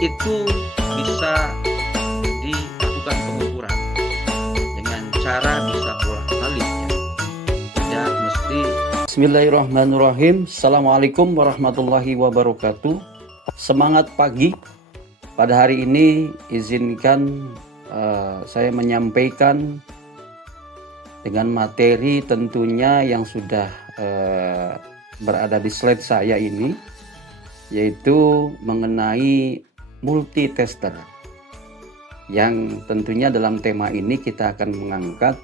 itu bisa dilakukan pengukuran dengan cara bisa bolak-balik ya. Tidak mesti. Bismillahirrahmanirrahim. Assalamualaikum warahmatullahi wabarakatuh. Semangat pagi. Pada hari ini izinkan saya menyampaikan dengan materi tentunya yang sudah berada di slide saya ini, yaitu mengenai multitester, yang tentunya dalam tema ini kita akan mengangkat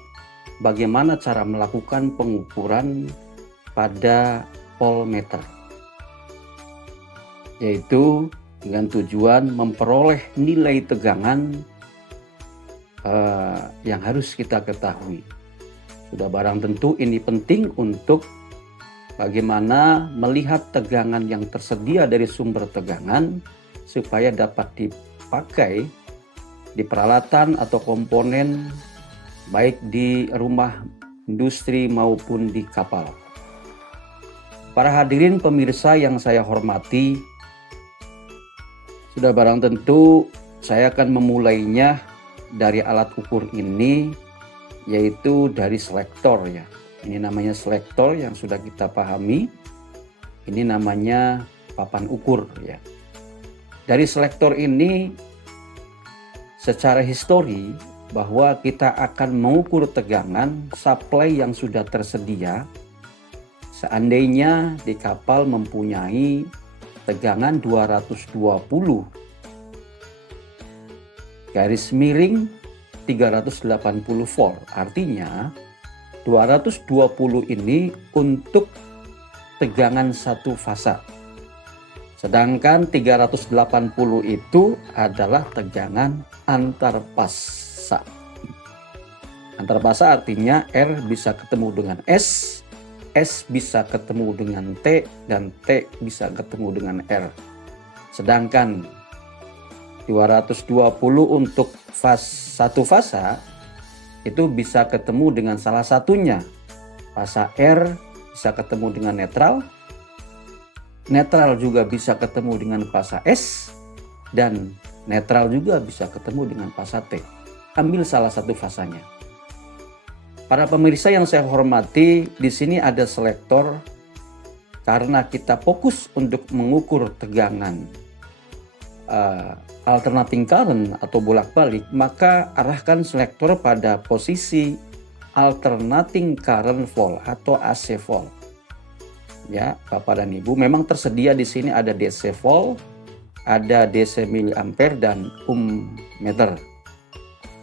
bagaimana cara melakukan pengukuran pada voltmeter, yaitu dengan tujuan memperoleh nilai tegangan yang harus kita ketahui. Sudah barang tentu ini penting untuk bagaimana melihat tegangan yang tersedia dari sumber tegangan supaya dapat dipakai di peralatan atau komponen baik di rumah, industri maupun di kapal. Para hadirin pemirsa yang saya hormati, sudah barang tentu saya akan memulainya dari alat ukur ini, yaitu dari selektor ya. Ini namanya selektor yang sudah kita pahami. Ini namanya papan ukur ya. Dari selektor ini secara histori bahwa kita akan mengukur tegangan supply yang sudah tersedia. Seandainya di kapal mempunyai tegangan 220 garis miring 380 volt, artinya 220 ini untuk tegangan satu fasa, sedangkan 380 itu adalah tegangan antar fasa. Antar fasa artinya R bisa ketemu dengan S bisa ketemu dengan T, dan T bisa ketemu dengan R. Sedangkan 220 untuk satu fasa itu bisa ketemu dengan salah satunya. Fasa R bisa ketemu dengan netral. Netral juga bisa ketemu dengan fasa S, dan netral juga bisa ketemu dengan fasa T. Ambil salah satu fasanya. Para pemirsa yang saya hormati, di sini ada selektor karena kita fokus untuk mengukur tegangan alternating current atau bolak-balik, maka arahkan selektor pada posisi alternating current volt atau AC volt. Ya, Bapak dan Ibu, memang tersedia di sini ada DC volt, ada DC miliampere dan meter.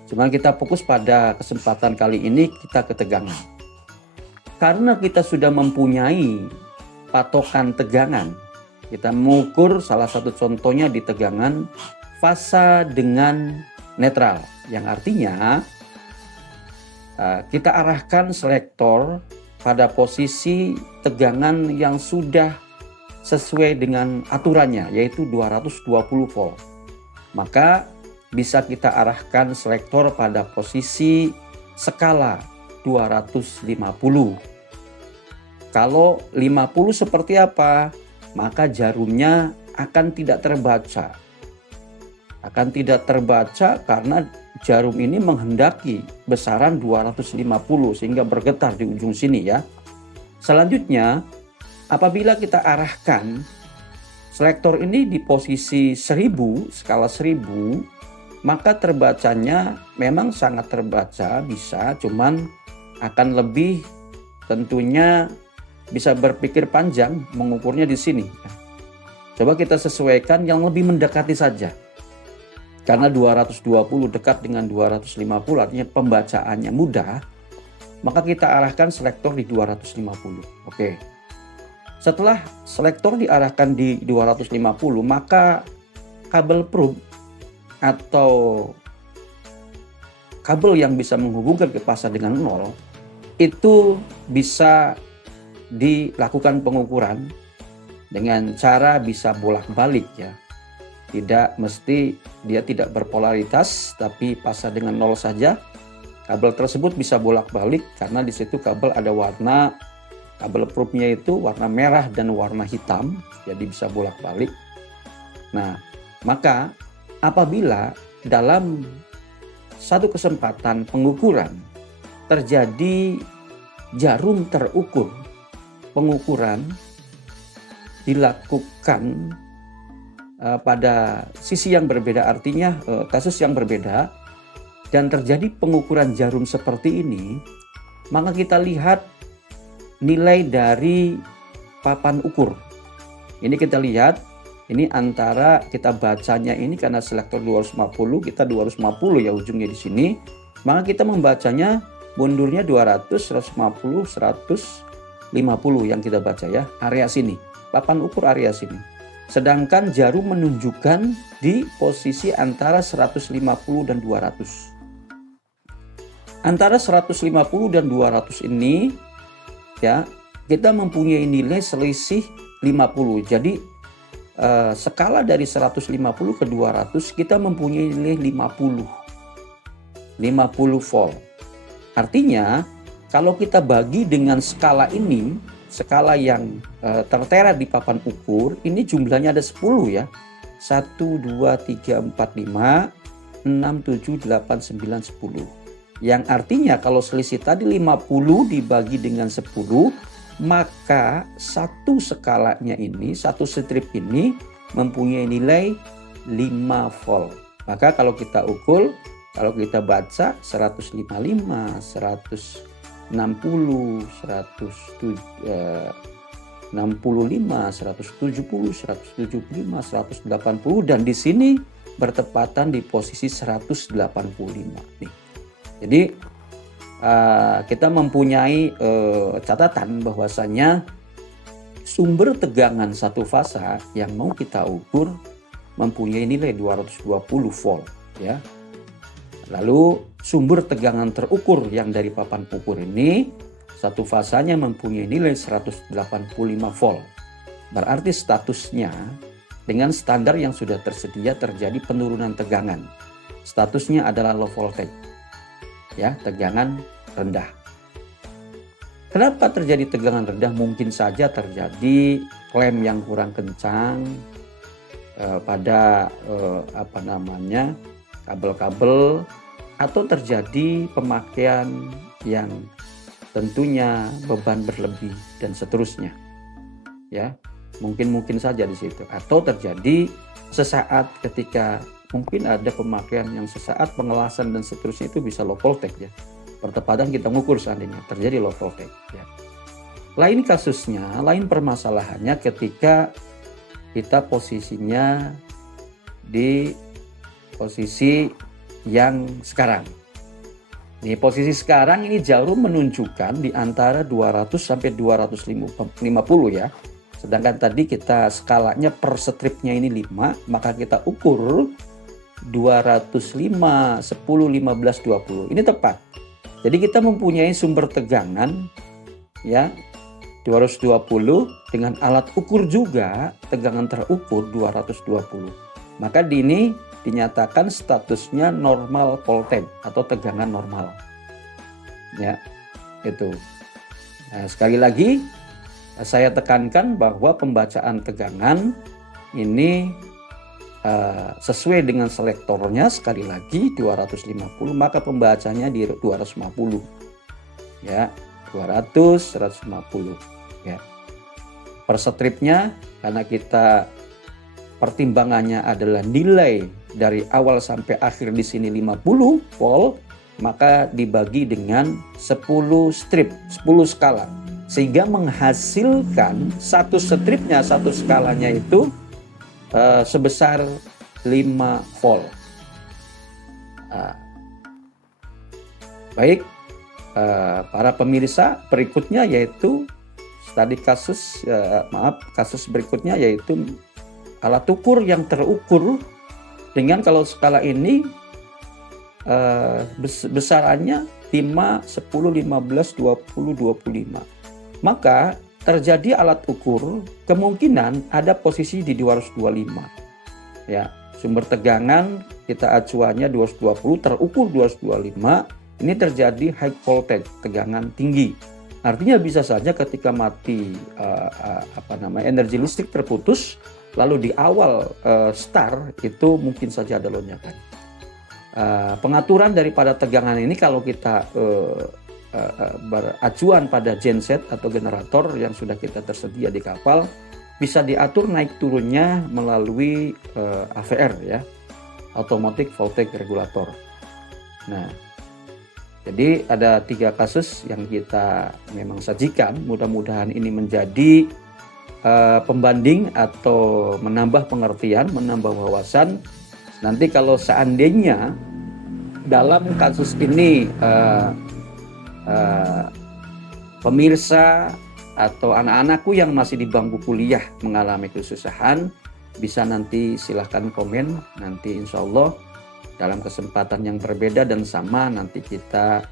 Cuman kita fokus pada kesempatan kali ini kita ke tegangan. Karena kita sudah mempunyai patokan tegangan, kita mengukur salah satu contohnya di tegangan fasa dengan netral, yang artinya kita arahkan selektor pada posisi tegangan yang sudah sesuai dengan aturannya, yaitu 220 volt. Maka bisa kita arahkan selektor pada posisi skala 250. Kalau 50 seperti apa? Maka jarumnya akan tidak terbaca. Akan tidak terbaca karena jarum ini menghendaki besaran 250 sehingga bergetar di ujung sini ya. Selanjutnya, apabila kita arahkan selektor ini di posisi 1000, skala 1000, maka terbacanya memang sangat terbaca bisa, cuman akan lebih tentunya bisa berpikir panjang mengukurnya di sini. Coba kita sesuaikan yang lebih mendekati saja. Karena 220 dekat dengan 250 artinya pembacaannya mudah, maka kita arahkan selektor di 250. Oke. Setelah selektor diarahkan di 250, maka kabel probe atau kabel yang bisa menghubungkan ke fasa dengan 0 itu bisa dilakukan pengukuran dengan cara bisa bolak-balik ya. Tidak mesti dia tidak berpolaritas, tapi fasa dengan 0 saja. Kabel tersebut bisa bolak-balik karena di situ kabel ada warna, kabel probe-nya itu warna merah dan warna hitam, jadi bisa bolak-balik. Nah, maka apabila dalam satu kesempatan pengukuran terjadi jarum terukur, pengukuran dilakukan pada sisi yang berbeda, artinya kasus yang berbeda, dan terjadi pengukuran jarum seperti ini, maka kita lihat nilai dari papan ukur. Ini kita lihat, ini antara kita bacanya ini karena selektor 250, kita 250 ya ujungnya di sini, maka kita membacanya mundurnya 200, 150, 150 yang kita baca ya, area sini, papan ukur area sini. Sedangkan jarum menunjukkan di posisi antara 150 dan 200. Antara 150 dan 200 ini ya, kita mempunyai nilai selisih 50. Jadi skala dari 150 ke 200 kita mempunyai nilai 50 volt. Artinya kalau kita bagi dengan skala ini, skala yang tertera di papan ukur, ini jumlahnya ada 10 ya. 1, 2, 3, 4, 5, 6, 7, 8, 9, 10. Yang artinya kalau selisih tadi 50 dibagi dengan 10, maka satu skalanya ini, satu strip ini mempunyai nilai 5 volt. Maka kalau kita ukur, kalau kita baca 155, 160, 165, 170, 175, 180, dan di sini bertepatan di posisi 185 nih. Jadi kita mempunyai catatan bahwasanya sumber tegangan satu fasa yang mau kita ukur mempunyai nilai 220 volt ya. Lalu sumber tegangan terukur yang dari papan ukur ini satu fasanya mempunyai nilai 185 volt. Berarti statusnya dengan standar yang sudah tersedia terjadi penurunan tegangan. Statusnya adalah low voltage. Ya, tegangan rendah. Kenapa terjadi tegangan rendah? Mungkin saja terjadi klem yang kurang kencang pada kabel-kabel, atau terjadi pemakaian yang tentunya beban berlebih dan seterusnya. Ya, mungkin saja di situ, atau terjadi sesaat ketika mungkin ada pemakaian yang sesaat, pengelasan dan seterusnya, itu bisa low voltage ya. Pertepatan kita mengukur seandainya terjadi low voltage ya. Lain kasusnya, lain permasalahannya ketika kita posisinya di posisi yang sekarang. Di posisi sekarang ini jarum menunjukkan di antara 200 sampai 250 ya. Sedangkan tadi kita skalanya per stripnya ini 5, maka kita ukur 205, 10, 15, 20. Ini tepat. Jadi kita mempunyai sumber tegangan ya 220 dengan alat ukur juga tegangan terukur 220. Maka di ini dinyatakan statusnya normal voltage atau tegangan normal. Ya, itu. Nah, sekali lagi saya tekankan bahwa pembacaan tegangan ini sesuai dengan selektornya, sekali lagi 250, maka pembacanya di 250 ya, 200, 150 ya. Per stripnya, karena kita pertimbangannya adalah nilai dari awal sampai akhir di sini 50 volt, maka dibagi dengan 10 strip, 10 skala, sehingga menghasilkan satu stripnya, satu skalanya itu sebesar 5 volt. Baik, para pemirsa, berikutnya yaitu tadi kasus berikutnya yaitu alat ukur yang terukur dengan, kalau skala ini besarannya 5, 10, 15, 20, 25. Maka terjadi alat ukur, kemungkinan ada posisi di 225. Ya, sumber tegangan kita acuannya 220, terukur 225. Ini terjadi high voltage, tegangan tinggi. Artinya bisa saja ketika mati energi listrik terputus, lalu di awal start itu mungkin saja ada lonjakan. Pengaturan daripada tegangan ini kalau kita beracuan pada genset atau generator yang sudah kita tersedia di kapal, bisa diatur naik turunnya melalui AVR ya, Automatic Voltage Regulator. Nah, jadi ada 3 kasus yang kita memang sajikan. Mudah-mudahan ini menjadi pembanding atau menambah pengertian, menambah wawasan. Nanti kalau seandainya dalam kasus ini pemirsa atau anak-anakku yang masih di bangku kuliah mengalami kesusahan, bisa nanti silahkan komen. Nanti insya Allah dalam kesempatan yang berbeda dan sama nanti kita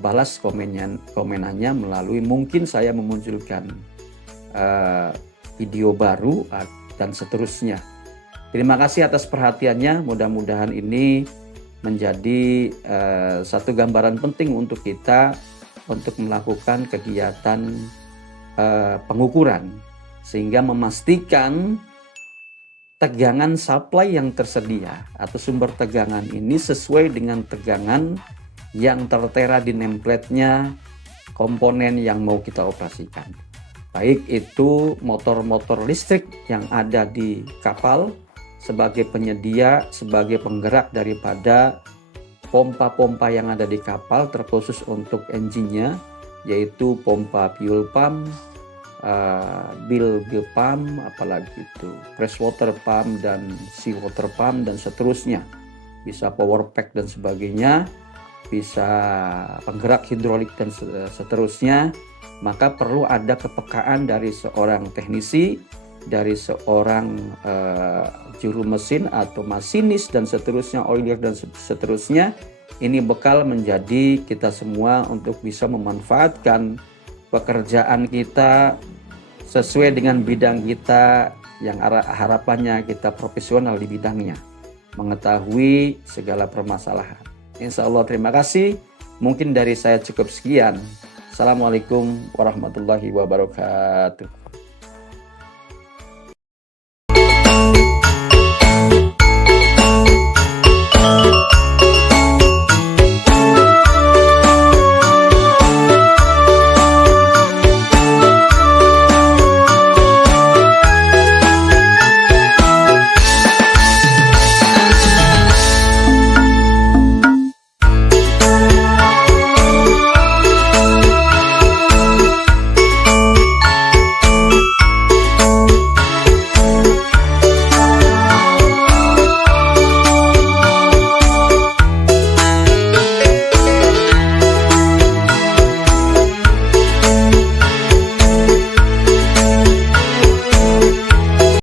balas komenannya melalui mungkin saya memunculkan video baru dan seterusnya. Terima kasih atas perhatiannya. Mudah-mudahan ini menjadi satu gambaran penting untuk kita untuk melakukan kegiatan pengukuran sehingga memastikan tegangan supply yang tersedia atau sumber tegangan ini sesuai dengan tegangan yang tertera di nameplate-nya komponen yang mau kita operasikan. Baik itu motor-motor listrik yang ada di kapal sebagai penyedia, sebagai penggerak daripada pompa-pompa yang ada di kapal terkhusus untuk engine-nya, yaitu pompa fuel pump, bill pump, apalagi itu freshwater pump dan seawater pump dan seterusnya. Bisa power pack dan sebagainya, bisa penggerak hidrolik dan seterusnya. Maka perlu ada kepekaan dari seorang teknisi, dari seorang juru mesin atau masinis dan seterusnya, oiler dan seterusnya. Ini bekal menjadi kita semua untuk bisa memanfaatkan pekerjaan kita sesuai dengan bidang kita yang harapannya kita profesional di bidangnya, mengetahui segala permasalahan. Insya Allah terima kasih. Mungkin dari saya cukup sekian. Assalamualaikum warahmatullahi wabarakatuh.